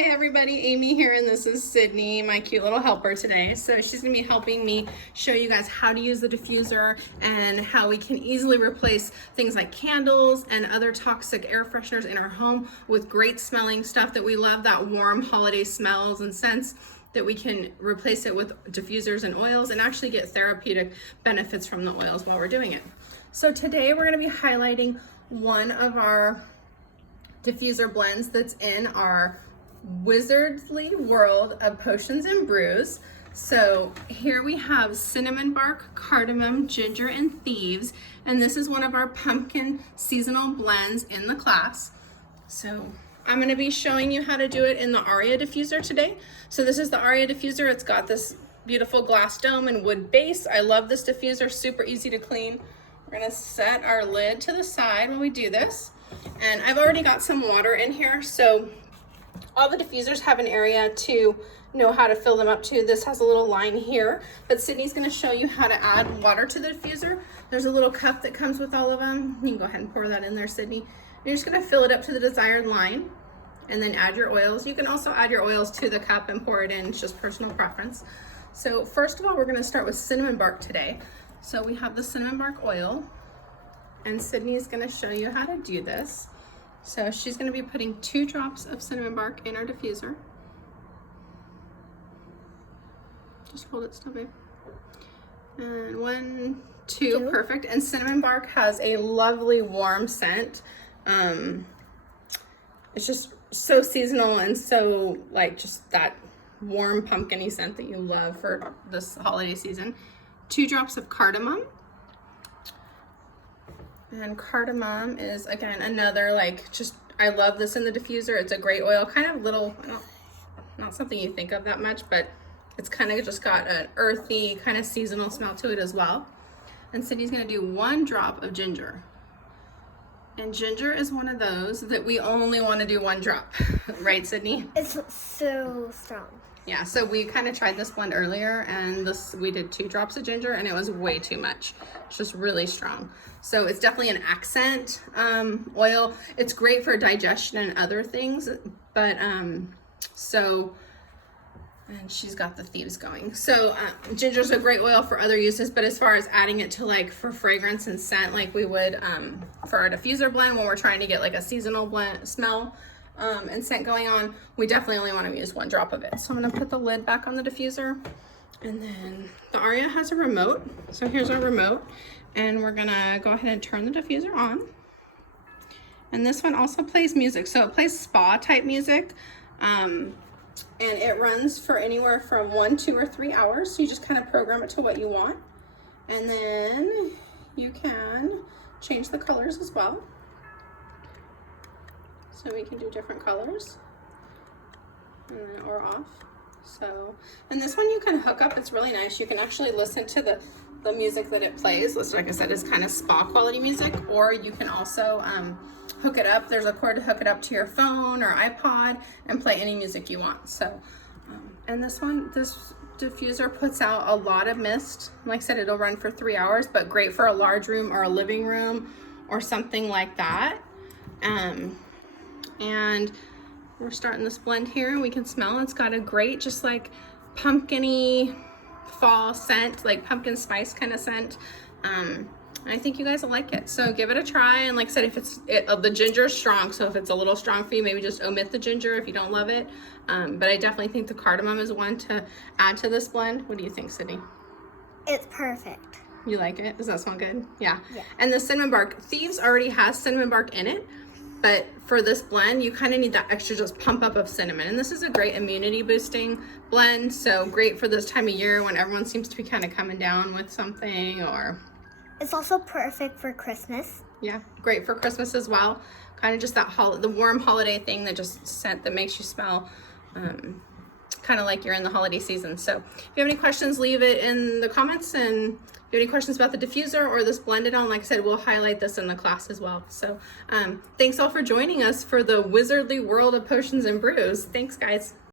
Hi everybody, Amy here, and this is Sydney, my cute little helper today. So she's gonna be helping me show you guys how to use the diffuser and how we can easily replace things like candles and other toxic air fresheners in our home with great smelling stuff that we love, that warm holiday smells and scents, that we can replace it with diffusers and oils and actually get therapeutic benefits from the oils while we're doing it. So today we're gonna be highlighting one of our diffuser blends that's in our wizardly world of potions and brews. So here we have cinnamon bark, cardamom, ginger, and thieves, and this is one of our pumpkin seasonal blends in the class. So I'm going to be showing you how to do it in the Aria diffuser today. So this is the Aria diffuser. It's got this beautiful glass dome and wood base. I love this diffuser, super easy to clean. We're going to set our lid to the side when we do this. And I've already got some water in here, so all the diffusers have an area to know how to fill them up to. This has a little line here, but Sydney's going to show you how to add water to the diffuser. There's a little cup that comes with all of them. You can go ahead and pour that in there, Sydney. You're just going to fill it up to the desired line and then add your oils. You can also add your oils to the cup and pour it in. It's just personal preference. So first of all, we're going to start with cinnamon bark today. So we have the cinnamon bark oil, and Sydney is going to show you how to do this. So she's going to be putting 2 drops of cinnamon bark in our diffuser. Just hold it still, babe. And 1, 2, perfect. And cinnamon bark has a lovely warm scent. It's just so seasonal and so like just that warm pumpkin-y scent that you love for this holiday season. 2 drops of cardamom. And cardamom is, again, another, like, just, I love this in the diffuser. It's a great oil, kind of little, not something you think of that much, but it's kind of just got an earthy, kind of seasonal smell to it as well. And Sydney's gonna do 1 drop of ginger. And ginger is one of those that we only wanna do 1 drop, right, Sydney? It's so strong. Yeah, so we kind of tried this blend earlier, and we did 2 drops of ginger, and it was way too much. It's just really strong. So it's definitely an accent oil. It's great for digestion and other things, but and she's got the thieves going. So ginger's a great oil for other uses, but as far as adding it to like for fragrance and scent, like we would for our diffuser blend when we're trying to get like a seasonal blend smell, and scent going on, we definitely only want to use 1 drop of it. So I'm going to put the lid back on the diffuser, and then the Aria has a remote. So here's our remote, and we're going to go ahead and turn the diffuser on. And this one also plays music. So it plays spa type music, and it runs for anywhere from 1, 2, or 3 hours. So you just kind of program it to what you want. And then you can change the colors as well. So we can do different colors and then or off. So, and this one you can hook up. It's really nice. You can actually listen to the music that it plays. Like I said, it's kind of spa quality music, or you can also hook it up. There's a cord to hook it up to your phone or iPod and play any music you want. So, and this diffuser puts out a lot of mist. Like I said, it'll run for 3 hours, but great for a large room or a living room or something like that. And we're starting this blend here, and we can smell it's got a great, just like pumpkin-y fall scent, like pumpkin spice kind of scent. I think you guys will like it. So give it a try. And like I said, if the ginger is strong, so if it's a little strong for you, maybe just omit the ginger if you don't love it. But I definitely think the cardamom is one to add to this blend. What do you think, Sydney? It's perfect. You like it? Does that smell good? Yeah. Yeah. And the cinnamon bark, Thieves already has cinnamon bark in it, but for this blend, you kind of need that extra just pump up of cinnamon. And this is a great immunity boosting blend. So great for this time of year when everyone seems to be kind of coming down with something, or. It's also perfect for Christmas. Yeah, great for Christmas as well. Kind of just that the warm holiday thing that just scent that makes you smell kind of like you're in the holiday season. So if you have any questions, leave it in the comments. And if you have any questions about the diffuser or this blended on, like I said, we'll highlight this in the class as well. So thanks all for joining us for the wizardly world of potions and brews. Thanks, guys.